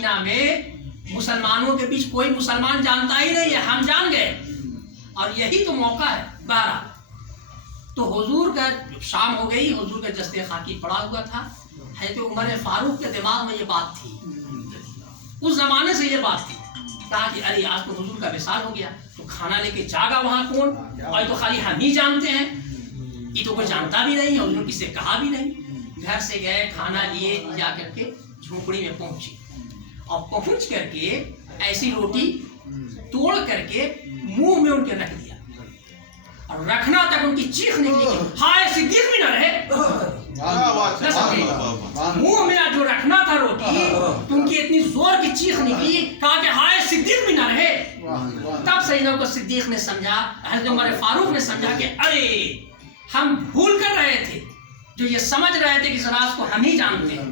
Medina में मुसलमानों के बीच कोई मुसलमान जानता ही नहीं है, हम जान गए, और यही तो मौका है। 12 तो हुजूर का शाम हो गई, हुजूर का जस्ते खाकी पड़ा हुआ था। हज़रत उमर फारूक के दिमाग में ये बात थी, उस जमाने से ये बात थी। कहा कि अरे आज तो हुजूर का विसाल हो गया, तो खाना लेके जागा वहाँ कौन, और तो खाली हम ही जानते हैं, ये तो कोई जानता भी नहीं है, हुजूर किसी से कहा भी नहीं। घर से गए, खाना लिए, जा करके झोपड़ी में पहुंचे, और पहुंच करके ऐसी रोटी तोड़ करके मुंह में उनके रख दिया, और रखना तक उनकी चीख निकली कि हाय सिद्दीक भी न रहे। मुंह में जो रखना था रोटी, तो उनकी इतनी जोर की चीख निकली, कहा कि हाय सिद्दीक भी न रहे। तब सैयदना को सिद्दीक ने समझा, हज़रत उमर फारूक ने समझा कि अरे हम भूल कर रहे थे, जो ये समझ रहे थे कि इस राज को हम ही जानते हैं।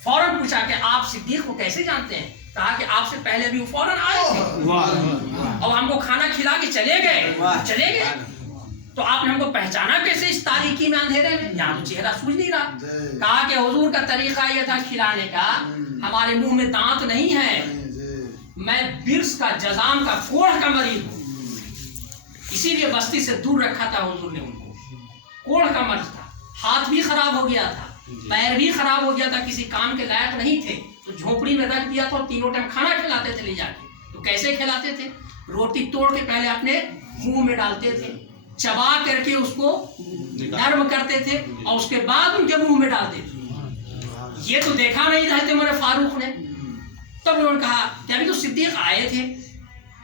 फौरन पूछा कि आप सिद्दीक को कैसे जानते हैं? कहा कि आपसे पहले भी वो फौरन आए थे और हमको खाना खिला के चले गए, तो आपने हमको पहचाना कैसे इस तारीकी में, अंधेरे में? यहाँ तो चेहरा सूझ नहीं रहा। कहा कि हुजूर का तरीका ये था खिलाने का, हमारे मुंह में दांत नहीं है, मैं बिर्स का, जजाम का, कोढ़ का मरीज हूँ, इसीलिए बस्ती से दूर रखा था हुजूर ने उनको। कोढ़ का मर्ज था, हाथ भी खराब हो गया था, पैर भी खराब हो गया था, किसी काम के लायक नहीं थे, तो झोपड़ी में रख दिया था, तीनों टाइम खाना खिलाते थे ले जाके। तो कैसे खिलाते थे? रोटी तोड़ के पहले अपने मुंह में डालते थे, चबा करके उसको नर्म करते थे, और उसके बाद उनके मुंह में डालते थे। ये तो देखा नहीं था हज़रत उमर फारूक ने। तब उन्होंने कहा कि अभी तो सिद्दीक आए थे,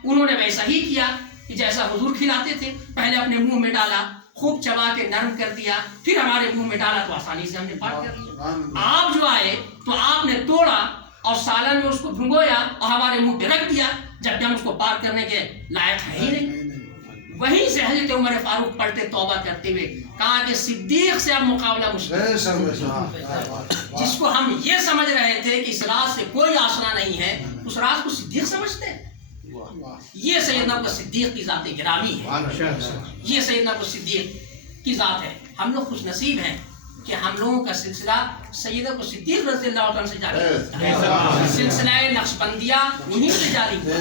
उन्होंने वैसा ही किया कि जैसा हुजूर खिलाते थे, पहले अपने मुंह में डाला, खूब चबा के नरम कर दिया, फिर हमारे मुंह में डाला, तो आसानी से हमने पार कर लिया। आप जो आए तो आपने तोड़ा और सालन में उसको भिगोया और हमारे मुंह पे रख दिया, जबकि हम उसको पार करने के लायक है ही नहीं। वहीं से हज़रत उमर फारूक पलटे तौबा करते हुए कहा कि सिद्दीक से अब मुकाबला मुश्किल है। जिसको हम ये समझ रहे थे कि इस राज से कोई आसरा नहीं है, उस राज को सिद्दीक समझते हैं। ये सैयदना को सिद्दीक की ज़ात गिरामी है, ये सैयदना को सिद्दीक की ज़ात है। हम लोग खुश नसीब हैं कि हम लोगों का सिलसिला सैयदना को सिद्दीक रज़ियल्लाहु अन्हु से जारी है, सिलसिला नक्शबंदिया उन्हीं से जारी है।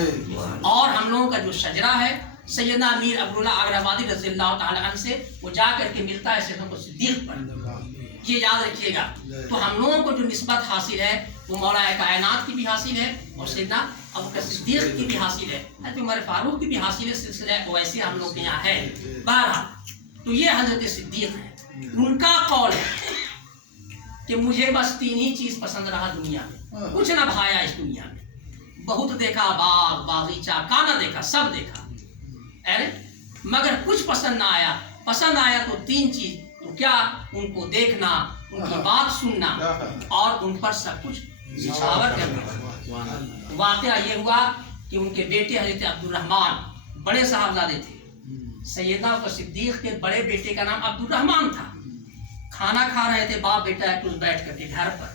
और हम लोगों का जो शजरा है सैयदना अमीर अब्दुल्लाह आगराबादी रज़ियल्लाहु ताला अन्हु से, वो जा करके मिलता है सैयदना को सिद्दीक पर। ये याद रखिएगा। तो हम लोगों को जो निस्बत हासिल है वो मौला कायनात की भी हासिल है, और सैयदना अबू बकर सिद्दीक की भी हासिल है, हज़रत उमर फारूक की भी हासिल है। सिलसिला वैसे हम लोग के यहाँ है। बहरहाल तो ये हज़रत सिद्दीक है, उनका कौल है कि मुझे बस 3 ही चीज़ पसंद रहा दुनिया में, कुछ ना भाया इस दुनिया में। बहुत देखा, बाग बागीचा काना देखा, सब देखा, अरे मगर कुछ पसंद ना आया। पसंद आया तो 3 चीज़, तो क्या? उनको देखना, उनकी बात सुनना, और उन पर सब कुछ निछावर करना। वाकया ये हुआ कि उनके बेटे हज़रत अब्दुर्रहमान बड़े साहबजादे थे। सैयदना को सिद्दीक के बड़े बेटे का नाम अब्दुर्रहमान था। खाना खा रहे थे बाप बेटा कुछ बैठ करके घर पर,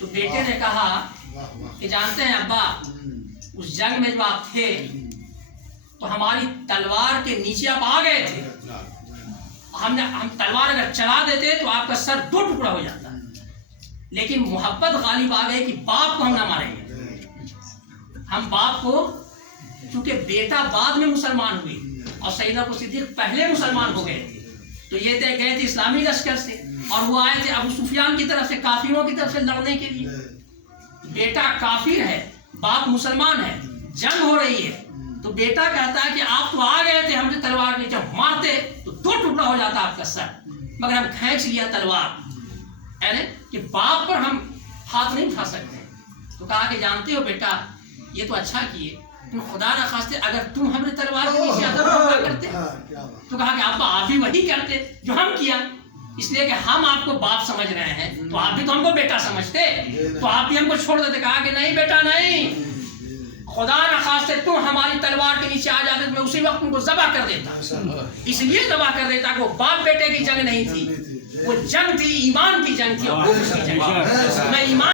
तो बेटे ने कहा कि जानते हैं अब्बा, उस जंग में जो आप थे तो हमारी तलवार के नीचे आप आ गए थे, हम तलवार अगर चला देते तो आपका सर 2 टुकड़ा हो जाता, लेकिन मोहब्बत गालिब आ गई कि बाप को हम ना मारेंगे। हम बाप को, चूंकि बेटा बाद में मुसलमान हुए और सैयदना को सिद्दीक पहले मुसलमान हो गए थे, तो ये तय गए थे इस्लामी लश्कर से, और वो आए थे अबू सुफियान की तरफ से, काफिरों की तरफ से लड़ने के लिए। बेटा काफिर है, बाप मुसलमान है, जंग हो रही है, तो बेटा कहता है कि आप तो आ गए थे, हमसे तलवार नीचे मारते तो 2 टुकड़ा हो जाता आपका सर, मगर हम खींच लिया तलवार, यानी कि बाप पर हम हाथ नहीं उठा सकते। तो कहा कि जानते हो बेटा, ये तो अच्छा किए, तुम खुदा न खास्ते अगर तुम हमने तलवार के नीचे आकर क्या करते? तो कहा कि आप ही वही करते जो हम किया, इसलिए कि हम आपको बाप समझ रहे हैं, तो आप भी तो हमको बेटा समझते, तो आप भी हमको छोड़ देते। कहा कि नहीं बेटा नहीं, खुदा न खास्ते तुम हमारी तलवार के नीचे आ जाते तो मैं उसी वक्त उनको ज़बह कर देता। इसलिए ज़बह कर देता कि वो बाप बेटे की जंग नहीं थी, वो जंग थी ईमान की जंग थी, और कुफ्र की जंग थी। मैं ईमान